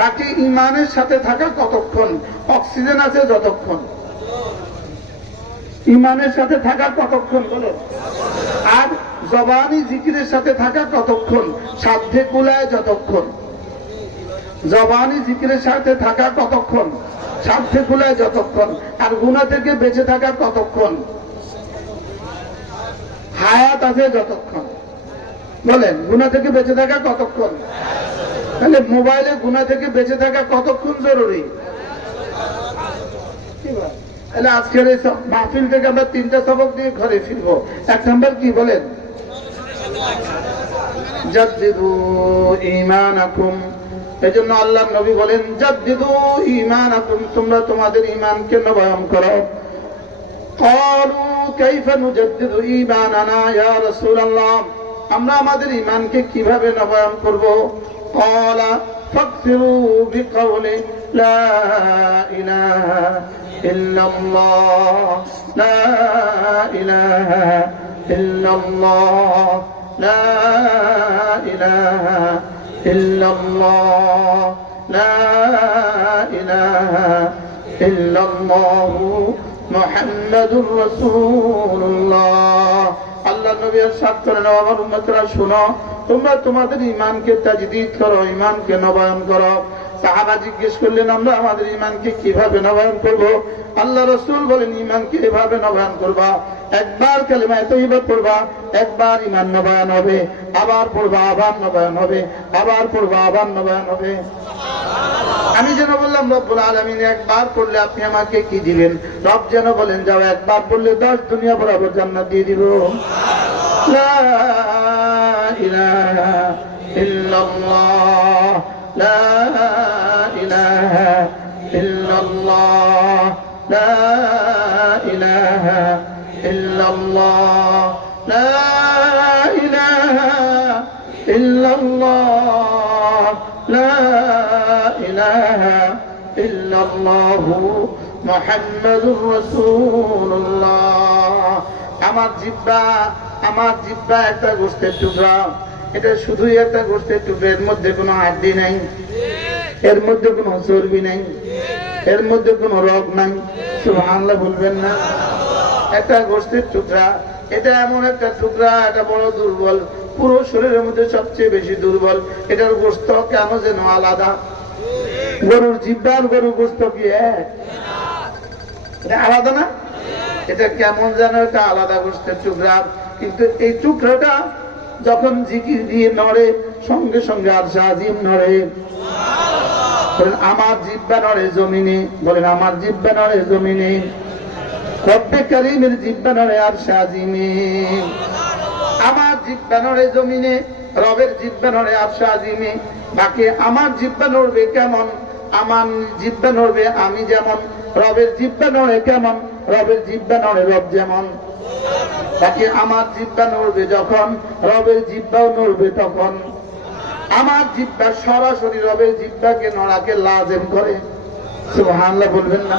বাকি ইমানের সাথে থাকা কতক্ষণ? অক্সিজেন আছে যতক্ষণ। ইমানের সাথে থাকা কতক্ষণ বলো? আর জবানি জিকিরের সাথে থাকা কতক্ষণ? সাধ্যে কুলায় যতক্ষণ। জবানি জিকিরের সাথে থাকা কতক্ষণ? সাধ্যে কুলায় যতক্ষণ। আর গুনাহ থেকে বেঁচে থাকা কতক্ষণ? হায়াত আছে যতক্ষণ। বলেন, গুনাহ থেকে বেঁচে থাকা কতক্ষণ? তাহলে মোবাইলে গুনাহ থেকে বেঁচে থাকা কতক্ষণ জরুরি? তাহলে আজকের এই মাহফিল থেকে আমরা 3টা সবক দিয়ে ঘরে ফিরবো। 1 নম্বর কি বলেন? জাদ্দিদু ঈমানাকুম। এজন্য আল্লাহর নবী বলেন, জাদ্দিদু ঈমানাকুম, তোমরা তোমাদের ঈমানকে নবায়ন করো। ক্বালু কাইফা নুজাদ্দিদু ঈমানানা ইয়া রাসূলুল্লাহ, আমরা আমাদের ঈমানকে কিভাবে নবায়ন করব? ক্বালা ফাকসিরু বিকাউলি লা ইলাহা ইল্লাল্লাহ, লা ইলাহা ইল্লাল্লাহ, লা ইলাহা ইল্লাল্লাহ, লা ইলাহা ইল্লাল্লাহ মুহাম্মাদুর রাসূলুল্লাহ। আল্লাহ নবী ইরশাদ করেন, আমার উম্মতরা শুনো, তোমরা তোমাদের ঈমানকে তাজদীদ করো, ঈমানকে নবায়ন করো। সাহাবা জিজ্ঞেস করলেন, আমরা আমাদের ঈমানকে কিভাবে নবায়ন করব? আল্লাহ রাসূল বলেন, ঈমানকে এভাবে নবায়ন করবা, একবার কালিমা তাইয়্যিবা পড়বা, একবার ঈমান নবায়ন হবে, আবার পড়বা, আবার নবায়ন হবে, আবার পড়বা, আবার নবায়ন হবে। আমি যেন বললাম, রব্বুল আলামিন একবার পড়লে আপনি আমাকে কি দিবেন? রব যেন বলেন, যাও একবার পড়লে 10 দুনিয়া বরাবর জান্নাত দিয়ে দিব। লা ইলাহা ইল্লাল্লাহ, লা ইলাহা ইল্লাল্লাহ, লা ইলাহা ইল্লাল্লাহ, লা ইলাহা ইল্লাল্লাহ, লা ইলাহা ইল্লাল্লাহ মুহাম্মাদুর রাসূলুল্লাহ। আমার জিহ্বা একটা গোশতের টুকরা, এটা শুধুই একটা গোশতের টুকরা, এর মধ্যে কোনো হাড্ডি নাই, এর মধ্যে কোনো চর্বি নাই, এর মধ্যে কোনো রগ নাই। সুবহানাল্লাহ বলবেন না? একটা গোশতের টুকরা, এটা এমন একটা টুকরা, এটা বড় দুর্বল, পুরো শরীরের মধ্যে সবচেয়ে বেশি দুর্বল। এটার গোশত কেন যেন আলাদা। গরুর জিহ্বা আর গরুর গোশত কি এটা আলাদা না? এটা কেমন যেন একটা আলাদা গোশতের টুকরা। কিন্তু এই টুকরাটা যখন জিকির দিয়ে নড়ে, সঙ্গে সঙ্গে আরশ আজিম নড়ে। বলেন, আমার জিহ্বা নড়ে জমিনে। বলেন, আমার জিহ্বা নড়ে জমিনে। রব্বে কারীমের জিহ্বা নড়ে আরশ আজিমে। আমার জিহ্বা নড়ে জমিনে, রবের জিহ্বা নড়ে আরশ আজিমে। বাকি আমার জিহ্বা নড়বে কেমন? আমার জিহ্বা নড়বে আমি যেমন, রবের জিহ্বা নড়ে কেমন? রবের জিহ্বা নড়ে রব যেমন। বাকি আমার জিহ্বা নড়বে যখন, রবের জিহ্বাও নড়বে তখন। আমার জিহ্বা সরাসরি রবের জিহ্বাকে নড়াকে লাজেম করে। সুবহানাল্লাহ বলবেন না?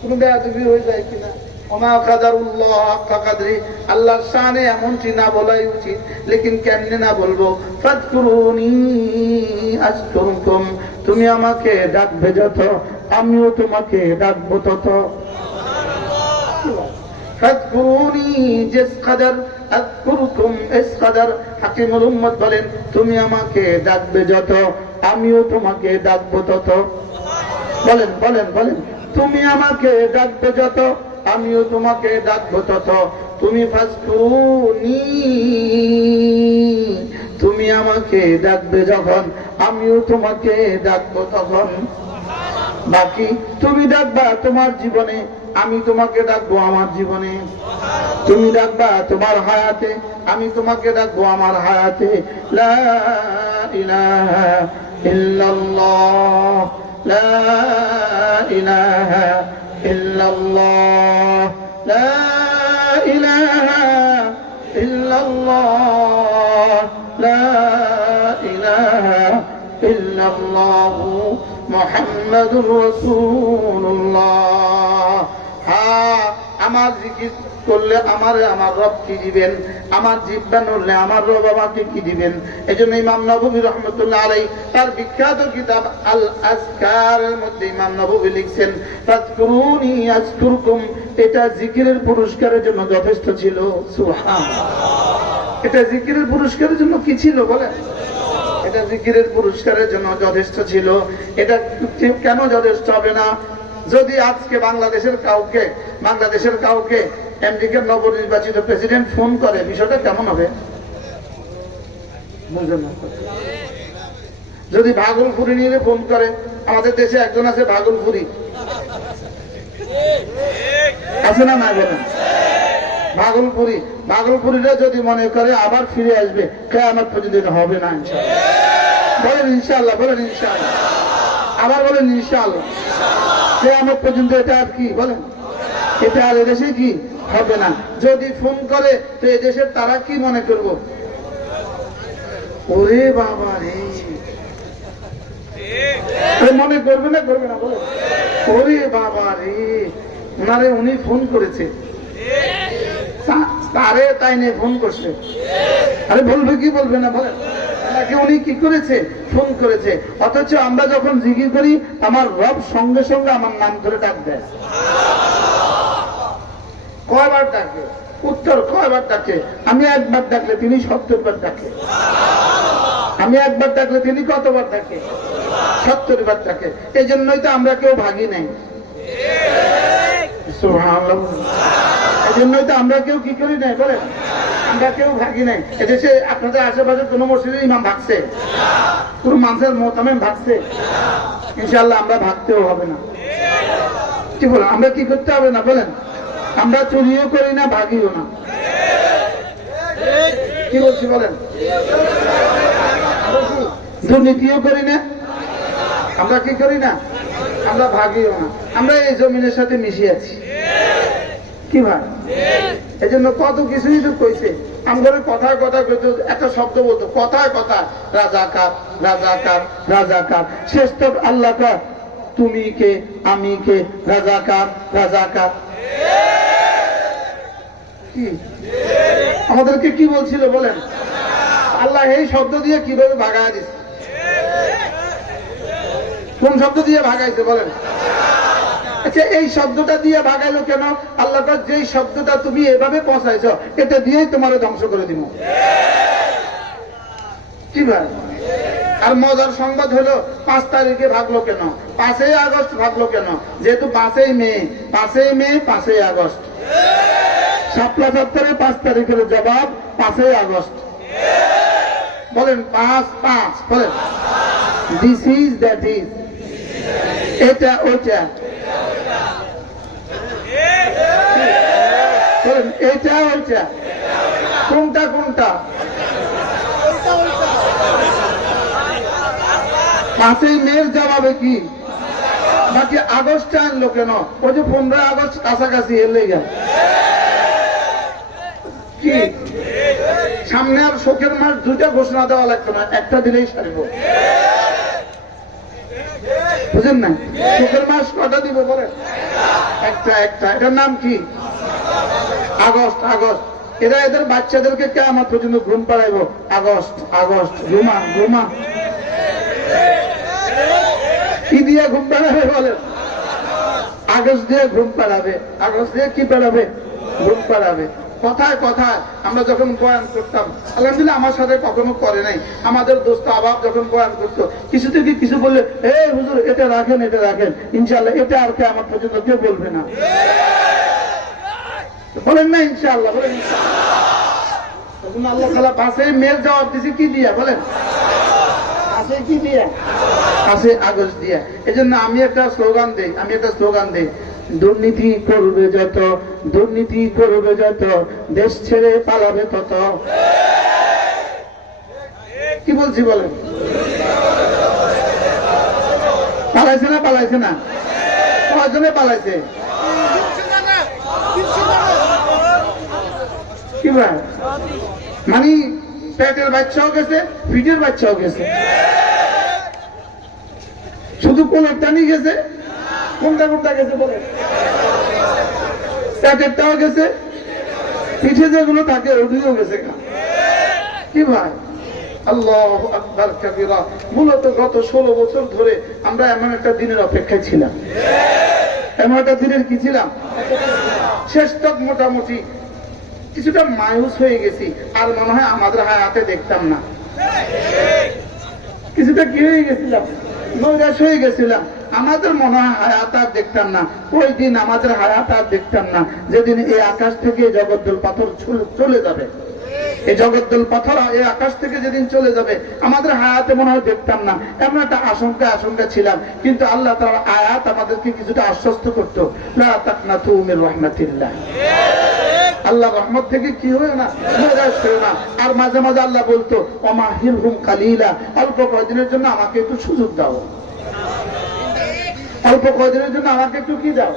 কোনো বেয়াদবি হয়ে যায় কিনা? ওমা কাদারুল্লাহ হাক্কা কদরি, আল্লাহর শানে এমনটি না বলাই উচিত, লেকিন কেমনে না বলবো? ফাযকুরুনি আযকুরুকুম, তুমি আমাকে ডাকবে যত, আমিও তোমাকে ডাকবো তত। ফাযকুরুনি জিস কদর আযকুরুকুম ইস কদর। হাকিমুল উম্মত বলেন, তুমি আমাকে ডাকবে যত, আমিও তোমাকে ডাকবো তত। বলেন বলেন বলেন, তুমি আমাকে ডাকবে যত, আমিও তোমাকে ডাকবো তত। তুমি ফাযকুরুনি, তুমি আমাকে ডাকবে যখন, আমিও তোমাকে ডাকবো তখন। বাকি তুমি ডাকবা তোমার জীবনে, আমি তোমাকে ডাকবো আমার জীবনে। তুমি ডাকবা তোমার হায়াতে, আমি তোমাকে ডাকবো আমার হায়াতে। লা ইলাহা ইল্লাল্লাহ, লা ইলাহা ইল্লাল্লাহ, লা ইলাহা ইল্লাল্লাহ, লা ইলাহা ইল্লাল্লাহ মুহাম্মাদুর রাসূলুল্লাহ। হ্যাঁ, আমার জিকির করলে আমার রব কি দিবেন, আমার জিহ্বা নড়লে আমার রব আমাকে কি দিবেন। এজন্য ইমাম নববী রাহমাতুল্লাহ আলাইহি তার বিখ্যাত কিতাব আল আযকারের মধ্যে ইমাম নববী লিখছেন, ফাযকুরুনি আযকুরকুম। এটা জিকিরের পুরস্কারের জন্য যথেষ্ট ছিল। সুবহানাল্লাহ। এটা জিকিরের পুরস্কারের জন্য কি ছিল বলেন? এটা জিকিরের পুরস্কারের জন্য যথেষ্ট ছিল। এটা কেন যথেষ্ট হবে না? যদি আজকে বাংলাদেশের কাউকে আমেরিকার নবনির্বাচিত প্রেসিডেন্ট ফোন করে, বিষয়টা কেমন হবে বুঝলেন না? যদি ভাগলপুরি নিয়ে ফোন করে, আমাদের দেশে একজন আছে ভাগলপুরি, আছে না? না বলেন, ভাগলপুরিরা যদি মনে করে আবার ফিরে আসবে, কিয়ামত পর্যন্ত হবে না ইনশাআল্লাহ। বলেন ইনশাআল্লাহ, বলেন ইনশাআল্লাহ, আবার বলেন ইনশাআল্লাহ। কিয়ামত পর্যন্ত এটা আর কি বলেন, এটা আর এদেশে কি হবে না। যদি ফোন করে তো এদেশের তারা কি মনে করবো, ওরে বাবা রে, মনে করবে না করবে না বলে, ওরে বাবা রে, ওনারে উনি ফোন করেছে, তারে তাই নিয়ে ফোন করছে। আরে বলবে কি বলবে না বলেন, নাকি উনি কি করেছে, ফোন করেছে। অথচ আমরা যখন জিকির করি আমার রব সঙ্গে সঙ্গে আমার নাম ধরে ডাক দেয়। কয়বার ডাকে? উত্তর কয়বার ডাকে? আমি একবার ডাকলে তিনি 70 বার ডাকে। আমি একবার ডাকলে তিনি কতবার ডাকে? 70 বার ডাকে। এই জন্যই তো আমরা কেউ ভাগি নাই। সুবহানাল্লাহ। এই জন্যই তো আমরা কেউ কি করি নাই বলেন, আমরা কেউ ভাগি নাই। এদেশে আপনাদের আশেপাশে কোন মসজিদে ইমাম ভাগছে, কোন মানুষের মোতামেম ভাগছে? ইনশাআল্লাহ আমরা ভাগতেও হবে না। কি বলেন, আমরা কি করতে হবে না বলেন? আমরা চুরিও করি না, ভাগিও না। কি বলছি বলেন? দুর্নীতিও করি না, আমরা কি করি না, আমরা ভাগিও না। আমরা এই জমিনের সাথে মিশে আছি। কি ভাই? এই জন্য কত কিছুই তো কইছে। আমাদের কথায় কথায় একটা শব্দ বলতো, কথায় কথায় রাজাকার রাজাকার রাজাকার। শেষ তো আল্লাহ কার, তুমি কে আমি কে, রাজাকার রাজাকার। কি আমাদেরকে কি বলছিল বলেন? আল্লাহ এই শব্দ দিয়ে কিভাবে ভাগায় দিচ্ছে? কোন শব্দ দিয়ে ভাগাইছে বলেন? আচ্ছা, এই শব্দটা দিয়ে ভাগাইলো কেন? আল্লাহ যেই শব্দটা তুমি এভাবে পৌঁছাইছ, এটা দিয়েই তোমার ধ্বংস করে দিব। কি ভাই? আর মজার সংবাদ হলো 5 তারিখে ভাগলো কেন, 5ই আগস্ট ভাগলো কেন? যেহেতু 5ই মে, 5ই আগস্ট। শাপলা চত্বরে 5 তারিখের জবাব 5ই আগস্ট। বলেন 5 বলেন, দিস ইজ দ্যাট ইজ, এটা ওটা। বলেন এটা ওইটা, কোনটা কোনটা? 5ই মের জবাবে কি? বাকি আগস্টে আনলো কেন? ওই যে 15 আগস্ট কাছাকাছি এলে গেল। কি সামনে আর শোকের মাস 2টা ঘোষণা দেওয়া লাগতো না, একটা দিলেই সারিব। বুঝেন না? শোকের মাস কটা দিব বলেন? একটা। এটার নাম কি? আগস্ট। এরা এদের বাচ্চাদেরকে কিয়ামত পর্যন্ত ঘুম পাড়াইব। আগস্ট ঘুমা। কি দিয়ে ঘুম পাড়াবে বলেন? আগস্ট দিয়ে ঘুম পাড়াবে। আগস্ট দিয়ে কি পাড়াবে? ঘুম পাড়াবে। কথায় কথায় আমরা যখন বয়ান করতাম, আলহামদুলিল্লাহ আমার সাথে কখনো করে নাই, আমাদের দোস্ত আবাব যখন বয়ান করতো, কিছু থেকে কিছু বললে, এই হুজুর এটা রাখেন ইনশাআল্লাহ এটা আর কিয়ামত পর্যন্ত কেউ বলবে না। বলেন না ইনশাআল্লাহ? বলেন ইনশাআল্লাহ। আল্লাহ তাআলা 5ই মের জবাব দিয়েছে কি দিয়া বলেন? 5ই আগস্ট দিয়া। এই জন্য আমি একটা স্লোগান দেই, দুর্নীতি করবে যত, দেশ ছেড়ে পালাবে তত। কি বলছি বলেন? পালাইছে না? কয়জনে পালাইছে? কি ভাই? মানে পেটের বাচ্চাও গেছে, পিঠের বাচ্চাও গেছে, শুধু কোলের টানি গেছে। কোনটা গেছে বলে? পেটেরটাও গেছে, পিঠে যেগুলো থাকে ওগুলো গেছে কি ভাই। আল্লাহু আকবার কাবীরা। মূলত গত 16 বছর ধরে আমরা এমন একটা দিনের অপেক্ষায় ছিলাম, এমন একটা দিনের কি ছিলাম, শেষ তক মোটামুটি কিছুটা মায়ুস হয়ে গেছি। আর মনে হয় আমাদের হায়াতে দেখতাম না, কিছুটা কি হয়ে গেছিলাম, নৈরাশ হয়ে গেছিলাম। আমাদের মনে হয় হায়াত আর দেখতাম না। ওই দিন আমাদের হায়াত আর দেখতাম না যেদিন এই আকাশ থেকে জগদ্দল পাথর চলে যাবে। এই জগদ্দল পাথর এই আকাশ থেকে যেদিন চলে যাবে আমাদের হায়াতে মনে হয় দেখতাম না, এমন একটা আশঙ্কা ছিলাম। কিন্তু আল্লাহ তাআলার আয়াত আমাদেরকে কিছুটা আশ্বস্ত করতো, লা তাকনাতু মির রাহমাতিল্লাহ, আল্লাহ রহমত থেকে কি হয় না, নিরাশ হয় না। আর মাঝে মাঝে আল্লাহ বলতো ওমাহিলহুম কালিলা, অল্প কয়েকদিনের জন্য আমাকে একটু সুযোগ দাও, অল্প কয়েকদিনের জন্য আমাকে একটু কি দাও।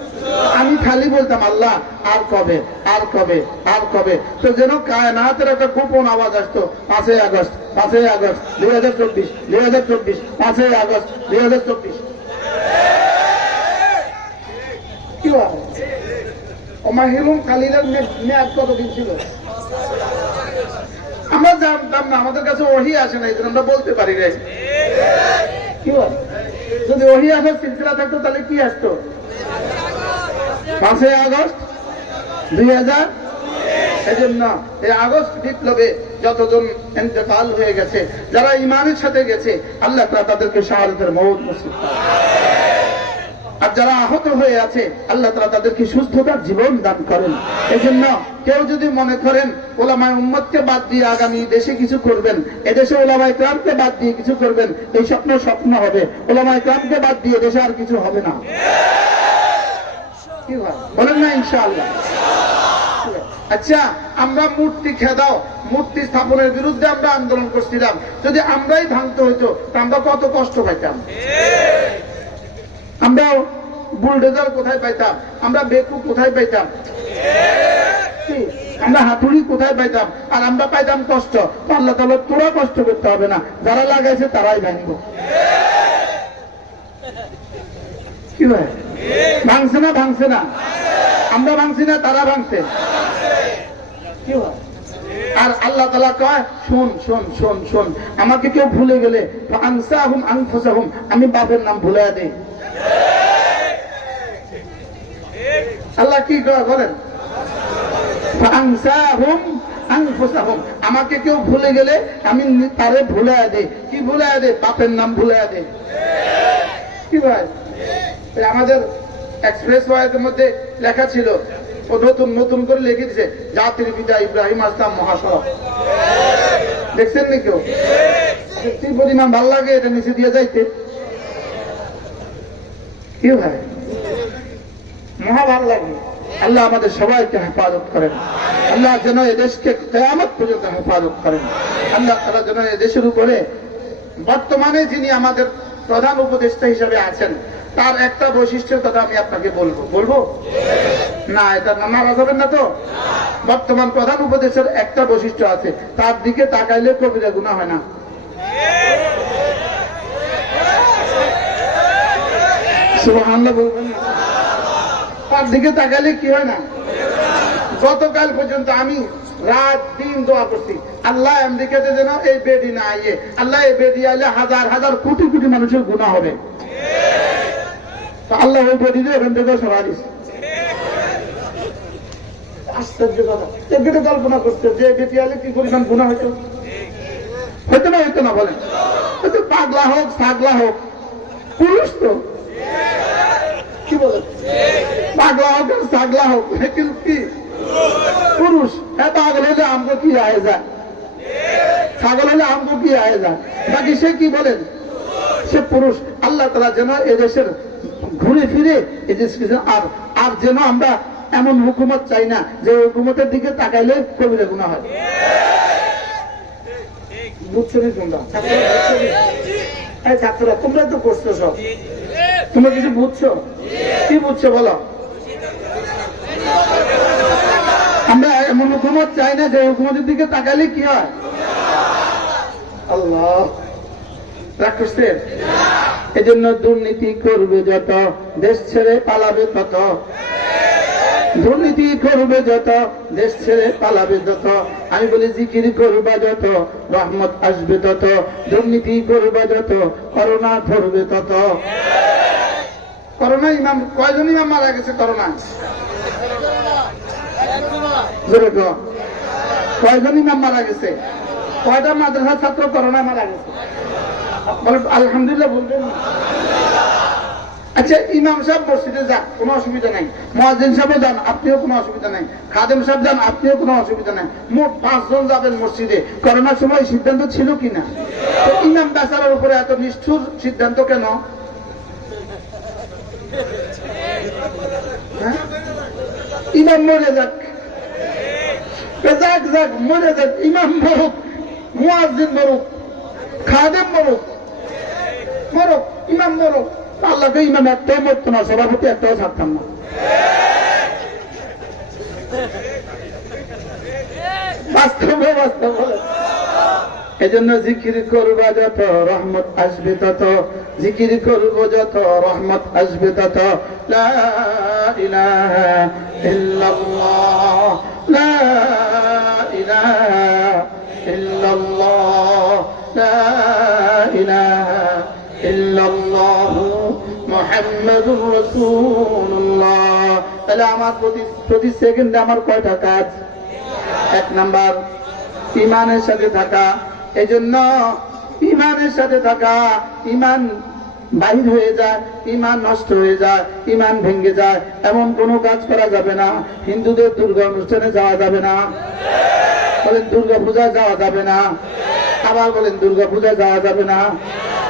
আমি খালি বলতাম আল্লাহ আর কবে, আর কবে, আর কবে। তো যেন কায়নাতের একটা গোপন আওয়াজ আসতো, 5ই আগস্ট, 5ই আগস্ট 2024, 2024, 5ই আগস্ট 2024। কি হয় ওমাহিলহুম কালিলার মেয়াদ কতদিন ছিল আমরা জানতাম না, আমাদের কাছে ওহী আসে না, এই জন্য আমরা বলতে পারি না। কি হয় যদি ওহী আসার সিলসিলা থাকতো তাহলে কি আসতো, 5ই আগস্ট 2000। এই জন্য এই আগস্ট বিপ্লবে যতজন ইন্তেকাল হয়ে গেছে, যারা ঈমানের সাথে গেছে, আল্লাহ তাআলা তাদেরকে শাহাদাতের মওত নসিব করেন। আর যারা আহত হয়ে আছে আল্লাহ তাআলা তাদেরকে সুস্থতার জীবন দান করেন। এই জন্য কেউ যদি মনে করেন ওলামায়ে উম্মতকে বাদ দিয়ে আগামী দেশে কিছু করবেন, এদেশে ওলামায়ে কেরামকে বাদ দিয়ে কিছু করবেন, এই স্বপ্ন হবে। ওলামায়ে কেরামকে বাদ দিয়ে দেশে আর কিছু হবে না, কি হয় বলেন না ইনশাআল্লাহ। আচ্ছা, আমরা মূর্তি খেদাও, মূর্তি স্থাপনের বিরুদ্ধে আমরা আন্দোলন করছিলাম। যদি আমরাই ভাঙতে হইতো তা আমরা কত কষ্ট পাইতাম। আমরা বুলডোজার কোথায় পাইতাম, আমরা বেকু কোথায় পাইতাম, আমরা হাতুড়ি কোথায় পাইতাম। আর আমরা পাইতাম কষ্ট। তো আল্লাহ তাআলা তোরা কষ্ট করতে হবে না, যারা লাগাইছে তারাই ভাঙবো। কি ভাই ভাঙছে না, ভাঙছে না, আমরা ভাঙছি না, তারা ভাঙছে। কি হয় আর আল্লাহ তাআলা কয় শোন শোন শোন শোন, আমাকে কেউ ভুলে গেলে ফাআনসাহুম আনফুসাহুম, আমি বাপের নাম ভুলে দেই। আল্লাহ কি কয় বলেন, ফাআনসাহুম আনফুসাহুম, আমাকে কেউ ভুলে গেলে আমি তারে ভুলে দেই। কি ভুলে দেই, বাপের নাম ভুলে দেই। কি ভাই আমাদের এক্সপ্রেস ওয়ের মধ্যে লেখা ছিল, ও নতুন নতুন করে লিখে দিছে জাতির পিতা ইব্রাহিম আসলাম মহাসড়ক। দেখছেন নি কেউ? কি পরিমাণ ভালো লাগে এটা নিচে দিয়ে যাইতে। কি ভাই মহা ভালো লাগে। আল্লাহ আমাদের সবাইকে হেফাজত করেন। আল্লাহ যেন এদেশকে কিয়ামত পর্যন্ত হেফাজত করেন। আল্লাহ তাআলা যেন এদেশের উপরে বর্তমানে যিনি আমাদের প্রধান উপদেষ্টা হিসেবে আছেন তার একটা বৈশিষ্ট্যের কথা আমি আপনাকে বলবো না, এটা নারাজ হবেন না তো। বর্তমান প্রধান উপদেষ্টার একটা বৈশিষ্ট্য আছে, তার দিকে তাকাইলে কবিরা গুনাহ হয় না। সুবহানাল্লাহ বলবেন না, তার দিকে তাকাইলে কি হয় না। গতকাল পর্যন্ত আমি রাত দিন দোয়া করছি, আল্লাহ আমেরিকাতে যেন এই বেডি না আইয়ে, আল্লাহ এই বেডি আইলে হাজার হাজার কোটি কোটি মানুষের গুনাহ হবে। আল্লাহ ওই বেডিতে এখান থেকে সরাই দিচ্ছে। আশ্চর্য কথা, একটু কল্পনা করছে যে বেটি আইলে কি পরিমাণ গুনাহ হইতো, হইতো না, হইতো না বলেন। হয়তো পাগলা হোক ছাগলা হোক, পুরুষ তো, কি বলেন, পাগলা হোক ছাগলা হোক, কিন্তু কি পুরুষ। হ্যাঁ, পাগল হলে আমগো কি আয়ে যায়, ছাগল হলে আমগো কি আয়ে যায়, বাকি সে কি বলেন, সে পুরুষ। আল্লাহ তাআলা যেন এদেশের ঘুরে ফিরে এদেশ আর যেন আমরা এমন হুকুমত চাই না যে হুকুমতের দিকে তাকাইলে কবিরা গুনাহ হয়। বুঝছো নি তোমরা ছাত্ররা, তোমরা তো করছো সব, তোমরা কিছু বুঝছো? কি বুঝছো বলো? আমরা এমন হুকুমত চাই না যে হুকুমতের দিকে তাকাইলে কি হয়। আল্লাহ রাগ করছেন? এজন্য দুর্নীতি করবে যত, দেশ ছেড়ে পালাবে তত। দুর্নীতি করবে যত, দেশ ছেড়ে পালাবে যত। আমি বলি জিকির করবা যত, রহমত আসবে তত। দুর্নীতি করবা যত, করোনা ধরবে তত। করোনা ইমাম, কয়জন ইমাম মারা গেছে করোনা? কয়জন ইমাম মারা গেছে? কয়টা মাদ্রাসা ছাত্র করোনা মারা গেছে? আলহামদুলিল্লাহ বলবেন। আচ্ছা, ইমাম সাহেব মসজিদে যান, কোনো অসুবিধা নাই। মুয়াজ্জিন সাহেব যান, আপনিও কোনো অসুবিধা নাই। খাদেম সাহেব যান, আপনিও কোনো অসুবিধা নাই। মোট 5 জন যাবেন মসজিদে। করোনার সময় সিদ্ধান্ত ছিল কিনা? তো ইমাম বেচারার উপরে এত নিষ্ঠুর সিদ্ধান্ত কেন? ইমাম মরে যাক, যাক যাক, মরে যাক। ইমাম মরুক, মুয়াজ্জিন মরুক, খাদেম মরুক, মরুক, ইমাম মরুক। আল্লাহকে ইমাম একটাও মরতো না, সভাপতি একটাও ছাড়তাম না। বাস্তব বাস্তব। এজন্য জিকির করবা যত, রহমত আসবে তত। জিকির করবো যত, রহমত আসবে তত। লা ইলাহা ইল্লাল্লাহ, লা ইলাহা ইল্লাল্লাহ, লা ইলাহা ইল্লাল্লাহ মুহাম্মাদুর রাসূলুল্লাহ। তাহলে আমার প্রতি সেকেন্ডে আমার কয়টা কাজ? 1 নাম্বার ইমানের সাথে থাকা। এই জন্য ইমানের সাথে থাকা, ইমান বাহির হয়ে যায়, ইমান নষ্ট হয়ে যায়, ইমান ভেঙে যায়, এমন কোনো কাজ করা যাবে না। হিন্দুদের দুর্গা অনুষ্ঠানে যাওয়া যাবে না, বলেন দুর্গা পূজায় যাওয়া যাবে না, আবার বলেন দুর্গা পূজায় যাওয়া যাবে না।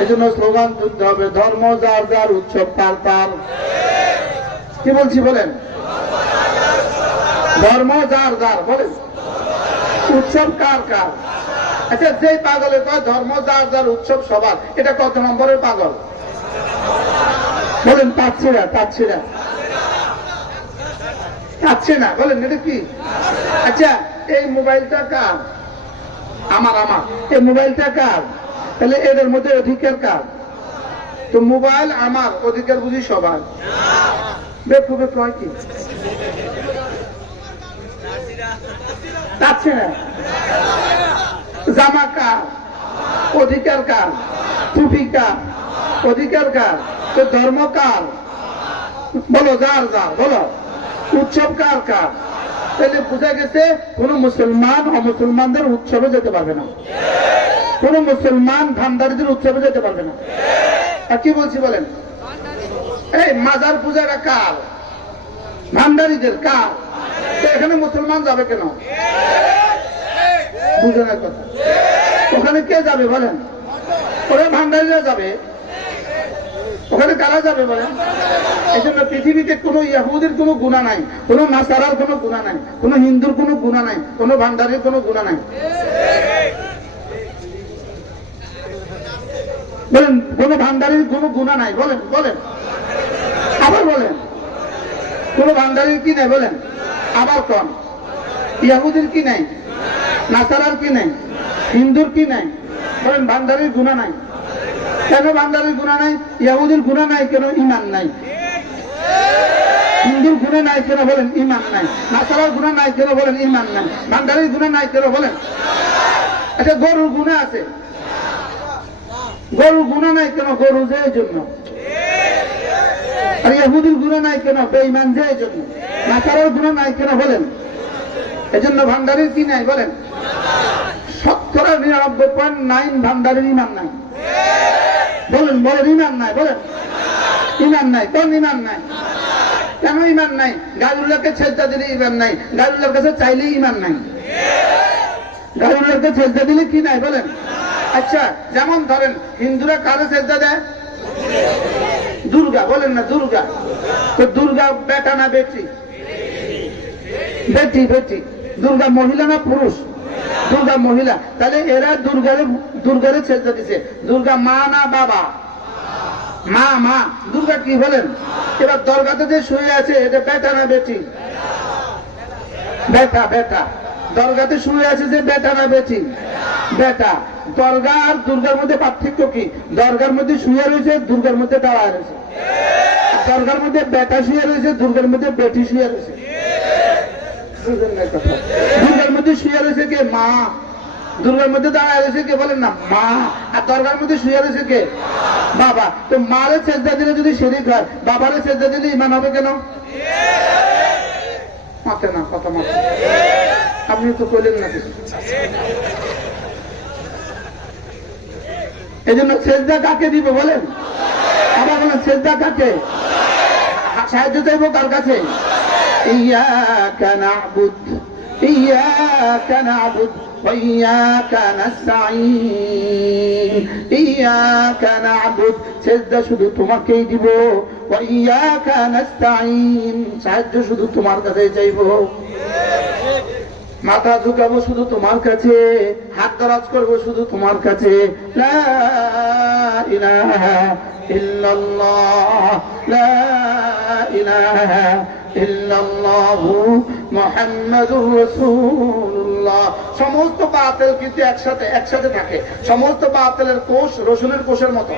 এই জন্য স্লোগান তুলতে হবে, ধর্ম যার যার, উৎসব তার তার। কি বলছি বলেন? ধর্ম যার যার, বলেন উৎসব কার কার? আচ্ছা, যে পাগলের কয় ধর্ম যার যার, উৎসব সবার, এটা কত নম্বরের পাগল? বলেন পাচ্ছে না, পাচ্ছে না, পাচ্ছে না, বলেন এটা কি? আচ্ছা, এই মোবাইলটা কার? আমার। আমার এই মোবাইলটা কার? তাহলে এদের মধ্যে অধিকার কার? তো মোবাইল আমার, অধিকার বুঝি সবার। বেকুবে কয় কি? পাচ্ছে না। জামা কার? অধিকার কার? টুপি কার? অধিকার কার? তো ধর্ম কার? বলো যার যার, বলো উৎসব কার কার? তাহলে বোঝা গেছে কোন মুসলমান অমুসলমানদের উৎসবে যেতে পারবে না, কোন মুসলমান ভান্ডারীদের উৎসবে যেতে পারবে না। আর কি বলছি বলেন? এই মাজার পূজাটা কার? ভান্ডারীদের। কার? এখানে মুসলমান যাবে কেন? বুঝেন কথা? ওখানে কে যাবে বলেন? ওরা ভান্ডারীরা যাবে। ওখানে কারা যাবে বলেন? এই জন্য পৃথিবীতে কোনো ইহুদির কোনো গুনাহ নাই, কোনো নাসারার কোনো গুনাহ নাই, কোনো হিন্দুর কোনো গুনাহ নাই, কোনো ভান্ডারীর কোনো গুনাহ নাই। বলেন কোনো ভান্ডারীর কোনো গুনাহ নাই, বলেন বলেন, আবার বলেন কোনো ভান্ডারীর কি নাই বলেন, আবার কোন ইহুদির কি নাই, নাসারার কি নাই, হিন্দুর কি নাই? বলেন ভান্ডারীর গুনাহ নাই। কেন ভান্ডারীর গুনাহ নাই? ইহুদির গুনাহ নাই কেন? ইমান নাই। হিন্দুর গুনাহ নাই কেন? বলেন ইমান নাই। নাসারার গুনাহ নাই কেন? বলেন ইমান নাই। ভান্ডারীর গুনাহ নাই কেন? বলেন। আচ্ছা, গরুর গুনাহ আছে, গরুর গুনাহ নাই কেন? গরু যে এই জন্য। আর ইহুদির গুনাহ নাই কেন? বেঈমান যে এই জন্য। নাসারার গুনাহ নাই কেন? বলেন। এজন্য ভান্ডারীর কি নাই বলেন? 99.9 ভান্ডারীর ইমান নাই। বলেন বলেন ইমান নাই, বলেন ইমান নাই। কোন ইমান নাই? কেন ইমান নাই? গায়রুল্লাহকে সেজদা দিলে ইমান নাই, গায়রুল্লাহর কাছে চাইলে ইমান নাই। গায়রুল্লাহকে সেজদা দিলে কি নাই বলেন? আচ্ছা, যেমন ধরেন হিন্দুরা কারে সেজদা দেয়? দুর্গা। বলেন না দুর্গা। তো দুর্গা বেটা না বেটি? বেটি। বেটি। দুর্গা মহিলা না পুরুষ? দুর্গা মহিলা। তাহলে এরা দুর্গারে সেজদা দিছে। দুর্গা মা না বাবা? মা। মা। দুর্গা কি বলেন? এবার দরগাতে যে শুয়ে আছে এটা বেটা না বেটি? বেটা। বেটা। দরগাতে শুয়ে আছে যে বেটা না বেটি? বেটা। দরগা আর দুর্গার মধ্যে পার্থক্য কি? দরগার মধ্যে শুয়ে রয়েছে, দুর্গার মধ্যে দাঁড়ায় রয়েছে। দরগার মধ্যে বেটা শুয়ে রয়েছে, দুর্গার মধ্যে বেটি শুয়ে রয়েছে। দুর্গার মধ্যে শুয়ে রয়েছে কে? মা। দুর্গার মধ্যে দাঁড়ায় রয়েছে কে? বলেন না মা। আর দরগার মধ্যে শুয়ে রয়েছে কে? বাবা। তো মারে সেজদা দিলে যদি শিরক হয়, বাবারে সেজদা দিলে ঈমান হবে কেন? মাথে না, কথা মাথে। আপনি তো বললেন না কিছু। এই জন্য সেজদা কাকে দিব বলেন? আবার বলেন সেজদা কাকে? সাহায্য চাইব কার কাছে? ইয়াকা না'বুদ ইয়াকা না'বুদ ওয়া ইয়াকা নাস্তাঈন। ইয়াকা না'বুদ, সেজদা শুধু তোমাকেই দিব। ওয়া ইয়াকা নাস্তাঈন, সাহায্য শুধু তোমার কাছে চাইব। মাথা ঝুঁকাবো শুধু তোমার কাছে, হাত দরাজ করবো শুধু তোমার কাছে। লা ইলাহা ইল্লাল্লাহ, লা ইলাহা ইল্লাল্লাহু মুহাম্মাদুর রাসূলুল্লাহ। সমস্ত বাতিল কিন্তু একসাথে থাকে। সমস্ত বাতিলের কোষ রসুনের কোষের মতো।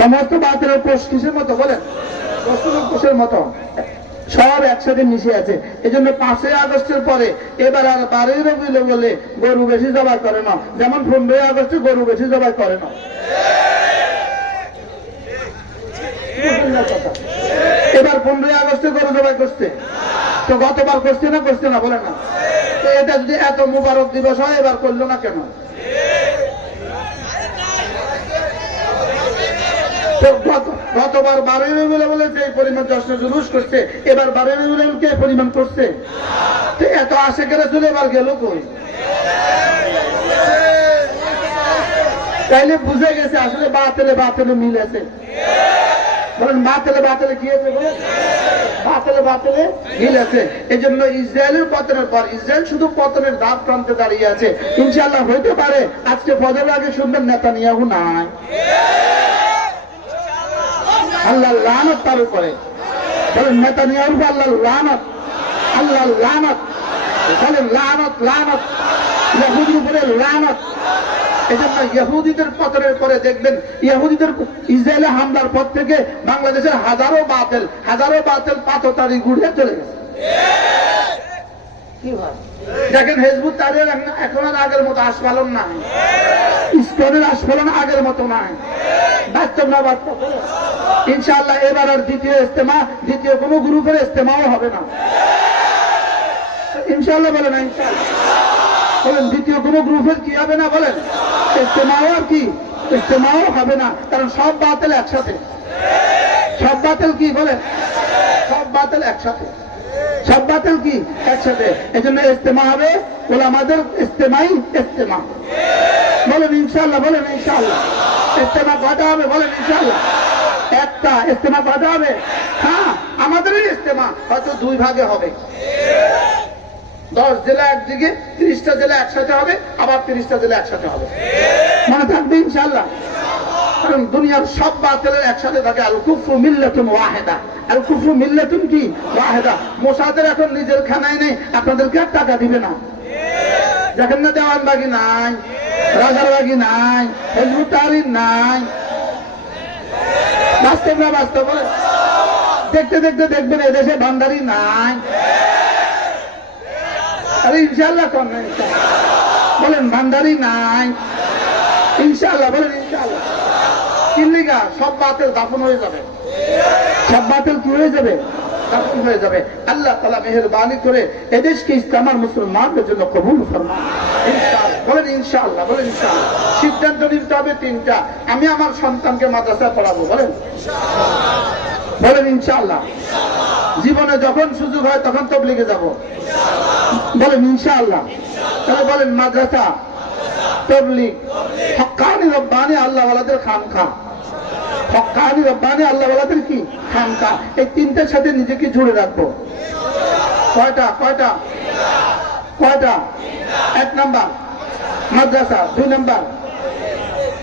সমস্ত বাতিলের কোষ কিসের মতো বলেন? রসুনের কোষের মতো। সব একসাথে মিশে আছে। এই জন্য 5ই আগস্টের পরে এবার আর 12ই রবিউল বলে গরু বেশি জবাই করে না, যেমন 15ই আগস্টে গরু বেশি জবাই করে না। এবার 15ই আগস্টে গরু জবাই করছে, তো গতবার করছে না বলে না? তো এটা যদি এত মুবারক দিবস হয়, এবার করলো না কেন? গতবার 12ই রবিউল বলে যে পরিমাণ জশ্ন জুলুস করছে, এবার 12ই রবিউল কে পরিমাণ করছে? তো এত আশেকেরা চলে এবার গেল কই? তাইলে বুঝে গেছে আসলে বাতিলে মিল আছে। বলেন বাতিলে কি আছে? বলেন বাতিলে মিল আছে। এই জন্য ইসরায়েলের পতনের পর ইসরায়েল শুধু পতনের দ্বার প্রান্তে দাঁড়িয়ে আছে। ইনশাআল্লাহ হইতে পারে আজকে ফজরের আগে শুনবেন নেতানিয়াহু নাই। আল্লাহর লানত তার উপরে। বলেন নেতানিয়াহুর উপর আল্লাহর লানত, আল্লাহর লানত। বলেন লানত, লানত। ইহুদির উপরে লানত। এই জন্য ইহুদিদের পতনের পরে দেখবেন, ইহুদিদের ইসরায়েলে হামলার পর থেকে বাংলাদেশের হাজারো বাতিল পাততাড়ি গুড়িয়ে চলে গেছে। কি হয় দেখেন, হিজবুত তাহরীর এখন আর আগের মতো আস্ফালন নাই, ইসলামের আস্ফালন আগের মতো নাই। বাস্তব না বাস্তব? ইনশাআল্লাহ এবার আর দ্বিতীয় কোন গ্রুপের ইস্তেমাও হবে না ইনশাআল্লাহ। বলেন ইনশাআল্লাহ। বলেন দ্বিতীয় কোন গ্রুপের কি হবে না? বলেন ইস্তেমাও আর কি? ইস্তেমাও হবে না, কারণ সব বাতিল একসাথে। সব বাতিল কি? বলেন সব বাতিল একসাথে। সব বাতিল কি? একসাথে। এই জন্য ইস্তেমা হবে, ওলামাদের ইস্তেমাই ইস্তেমা। বলেন ইনশাআল্লাহ। বলেন ইনশাআল্লাহ। ইস্তেমা কয়টা হবে? বলেন ইনশাআল্লাহ। একটা। ইস্তেমা কয়টা হবে? হ্যাঁ, আমাদেরই ইস্তেমা হয়তো 2 ভাগে হবে। 10 জেলা একদিকে, 30টা জেলা একসাথে হবে, আবার 30টা জেলা একসাথে হবে। মনে থাকবে ইনশাআল্লাহ। কারণ দুনিয়ার সব বাতিলের একসাথে থাকে। আল কুফরু মিল্লাতুন ওয়াহিদা। আল কুফরু মিল্লাতুন কি? ওয়াহিদা। মোসাদের এখন নিজের খানায় নেই, আপনাদেরকে আর টাকা দিবে না। দেখেন না, দেওয়ানবাগি নাই, রাজারবাগি নাই, হিজবুত তাহরীর নাই। বাস্তব না বাস্তব? দেখতে দেখতে দেখবেন এদেশে ভান্ডারি নাই। আরে ইনশাআল্লাহ কোন নাই? বলেন ভান্ডারি নাই ইনশাআল্লাহ। বলেন ইনশাআল্লাহ। কিল্লিগা সব বাতিল দাফন হয়ে যাবে। সব বাতিল কি হয়ে যাবে? দাফন হয়ে যাবে। আল্লাহ তাআলা মেহেরবানি করে এদেশকে ইসলাম আর মুসলমানদের জন্য কবুল ফরমান ইনশাআল্লাহ। বলেন ইনশাআল্লাহ। বলেন ইনশাআল্লাহ। সিদ্ধান্ত নিতে হবে 3টা। আমি আমার সন্তানকে মাদ্রাসায় পড়াবো। বলেন বলেন ইনশাআল্লাহ। জীবনে যখন সুযোগ হয় তখন তাবলীগে যাব। বলেন ইনশাআল্লাহ। তাহলে বলেন মাদ্রাসা, তাবলীগ, হক্কানি রব্বানি আল্লাহওয়ালাদের খানকা। হক্কানি রব্বানি আল্লাহওয়ালাদের কি? খানকা। এই 3টার সাথে নিজেকে জুড়ে রাখবো। কয়টা? 1 নাম্বার মাদ্রাসা। 2 নাম্বার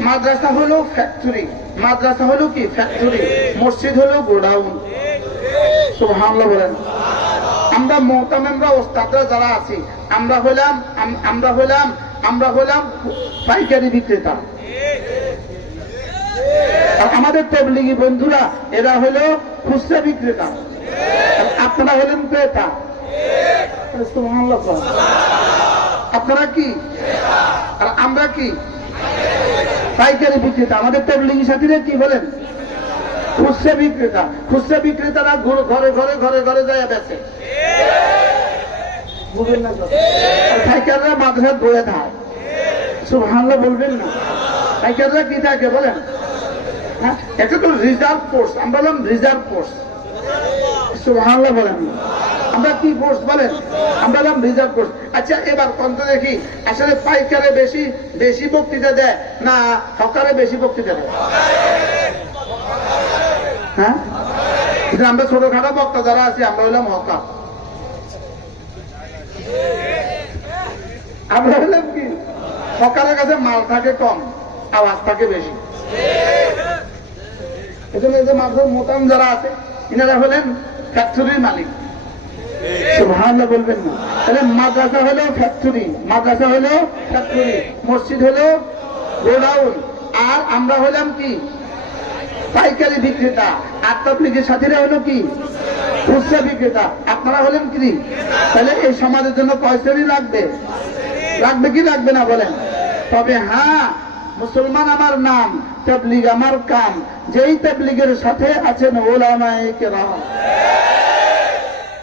মাদ্রাসা হলো ফ্যাক্টরি। মাদ্রাসা হলো কি? ফ্যাক্টরি। মসজিদ হলো গোডাউন। সুবহানাল্লাহ বলেন। আমরা মুহতামিমরা ওস্তাদরা যারা আছি, আমরা হইলাম পাইকারি বিক্রেতা। আমাদের তাবলীগী বন্ধুরা এরা হলো খুচরা বিক্রেতা, আপনারা হলেন ক্রেতা। সুবহানাল্লাহ। আপনারা কি আর আমরা কি? পাইকারি বিক্রেতা। আমাদের তাবলীগী সাথীরা কি বলেন? খুচরা বিক্রেতা। খুচরা বিক্রেতারা ঘরে ঘরে ঘরে ঘরে যায় বেচে, বুঝলেন না? আর পাইকাররা মাদ্রাসার বইয়ে থাকে। সুবহানাল্লাহ বলবেন না? পাইকাররা কি থাকে বলেন? হ্যাঁ, এটা তো রিজার্ভ ফোর্স। আমরা বললাম রিজার্ভ ফোর্স। সুবহানাল্লাহ বলেন। আমরা কি ফোর্স বলেন? আমরা বললাম রিজার্ভ ফোর্স। আচ্ছা, এবার কত দেখি আসলে পাইকারে বেশি বেশি বক্তৃতা দেয় না হকারে বেশি বক্তৃতা দেয়? হ্যাঁ, আমরা ছোটখাটো বক্তা যারা আছি আমরা হইলাম হকা। আমরা হইলাম কি? হকারের কাছে মাল থাকে কম, আওয়াজ থাকে বেশি। এজন্য এই যে মাদ্রাসার মোতাম যারা আছে এনারা হলেন ফ্যাক্টরির মালিক। সুবহানাল্লাহ বলবেন না? তাহলে মাদ্রাসা হলো ফ্যাক্টরি, মাদ্রাসা হলো ফ্যাক্টরি, মসজিদ হলো গোডাউন, আর আমরা হলাম কি? পাইকারি বিক্রেতা। আর তাবলীগের সাথীরা হলো কি? খুচরা বিক্রেতা। আপনারা হলেন কি? তাহলে এই সমাজের জন্য কয় শ্রেণী লাগবে? লাগবে কি লাগবে না বলেন? তবে হ্যাঁ, মুসলমান আমার নাম, তাবলীগ আমার কাম। যেই তাবলীগের সাথে আছেন উলামায়ে কেরাম,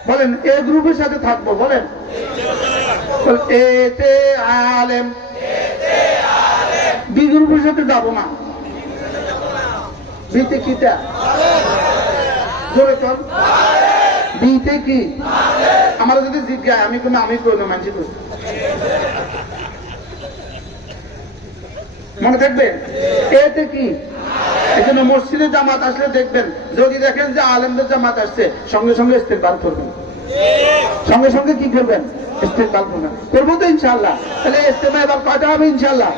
বলেন এ গ্রুপের সাথে থাকবো, বলেন এতে আলেম। বি গ্রুপের সাথে যাবো না। বিতে কিটা জোরে কর, বিতে কি? আমার যদি জিজ্ঞাসা আমি কোনো আমি কই না, মানছি কই, মনে থাকবে? এতে কি? এই জন্য মসজিদে জামাত আসলে দেখবেন, যদি দেখেন যে আলেমদের জামাত আসছে, সঙ্গে সঙ্গে ইস্তেকবাল করবেন। সঙ্গে সঙ্গে কি করবেন? ইস্তেকবাল করবেন। করবো তো ইনশাআল্লাহ। তাহলে ইস্তেমা এবার কয়টা হবে ইনশাআল্লাহ?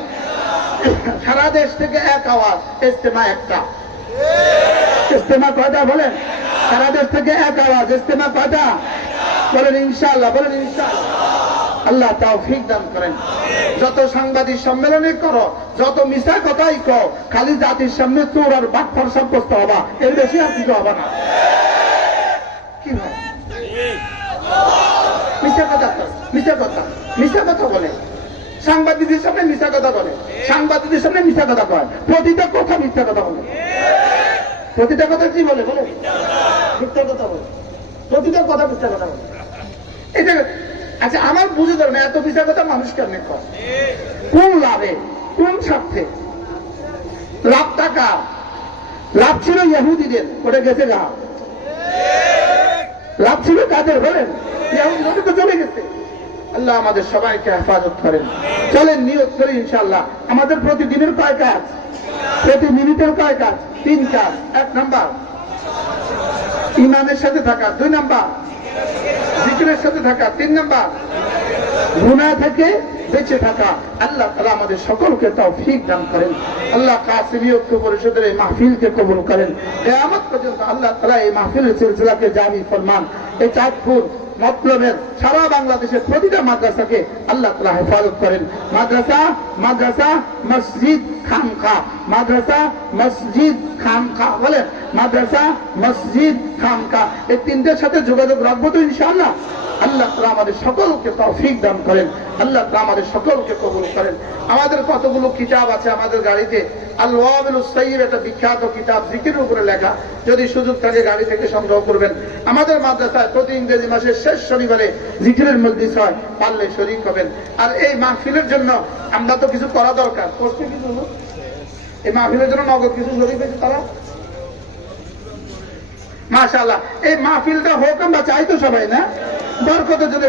সারা দেশ থেকে এক আওয়াজ, ইস্তেমা একটা। ইস্তেমা কয়টা বলেন? সারা দেশ থেকে এক আওয়াজ, ইস্তেমা কয়টা বলেন? ইনশাআল্লাহ বলেন ইনশাআল্লাহ। আল্লাহ তৌফিক দান করেন। যত সাংবাদিক সম্মেলনে করো, যত মিথ্যা কথাই কও, খালি জাতির সামনে চোর আর বাটপার সাব্যস্ত হবা, এর বেশি আর কিছু হবে না। কি ভাই? মিথ্যা কথা, মিথ্যা কথা, মিথ্যা কথা বলে সাংবাদিকদের সামনে, মিথ্যা কথা বলে সাংবাদিকদের সামনে, মিথ্যা কথা কয়। প্রতিটা কথা মিথ্যা কথা বলে। প্রতিটা কথা কি বলে? বলে মিথ্যা কথা বলে। প্রতিটা কথা মিথ্যা কথা বলে। এটা আচ্ছা, আমার বুঝে ধরে না এত মিথ্যা কথা মানুষ কেমনে কয়? কোন লাভে, কোন স্বার্থে? লাভ টাকা, লাভ ছিল ইহুদিদের, ওটা গেছে গা। লাভ ছিল কাদের বলেন? ইহুদিদের তো চলে গেছে। আল্লাহ আমাদের সবাইকে হেফাজত করেন। চলেন নিয়ত করি ইনশাআল্লাহ। আমাদের প্রতিদিনের কয় কাজ? প্রতি মিনিটের কয় কাজ? 3 কাজ। 1 নাম্বার ইমানের সাথে থাকা, 2 নাম্বার জিকিরের সাথে থাকা, 3 নাম্বার গুনাহ থেকে বেঁচে থাকা। আল্লাহ তাআলা আমাদের সকলকে তৌফিক দান করেন। আল্লাহ কাসিমি ঐক্য পরিষদের এই মাহফিলকে কবুল করেন। কিয়ামত পর্যন্ত আল্লাহ তাআলা এই মাহফিলের সিলসিলাকে জারি ফরমান। এই চাঁদপুর মতলবের সারা বাংলাদেশের প্রতিটা মাদ্রাসাকে আল্লাহ তাআলা হেফাজত করেন। মাদ্রাসা, মাদ্রাসা, মসজিদ, খানকা, মাদ্রাসা, মসজিদ, খানকা, বলেন মাদ্রাসা, মসজিদ, খানকা, এই তিনটের সাথে যোগাযোগ রাখবো তো ইনশাআল্লাহ। আল্লাহ তাআলা আমাদের সকলকে তৌফিক দান করেন। আল্লাহ তাআলা আমাদের সকলকে কবুল করেন। আমাদের কতগুলো কিতাব আছে আমাদের গাড়িতে। আল ওয়াবিলুস সাইয়্যিব, একটা বিখ্যাত কিতাব জিকিরের উপরে লেখা। যদি সুযোগ থাকে গাড়ি থেকে সংগ্রহ করবেন। আমাদের মাদ্রাসায় প্রতি ইংরেজি মাসের শেষ শনিবারে জিকিরের মজলিস হয়, পারলে শরীক হবেন। আর এই মাহফিলের জন্য আমরা তো কিছু করা দরকার। করতে কিছু এই মাহফিলের জন্য নগদ কিছু শরীক হয়েছে তারা, মাশাআল্লাহ। এই মাহফিলটা হোক আমরা চাই তো সবাই, না? বরকতের জন্য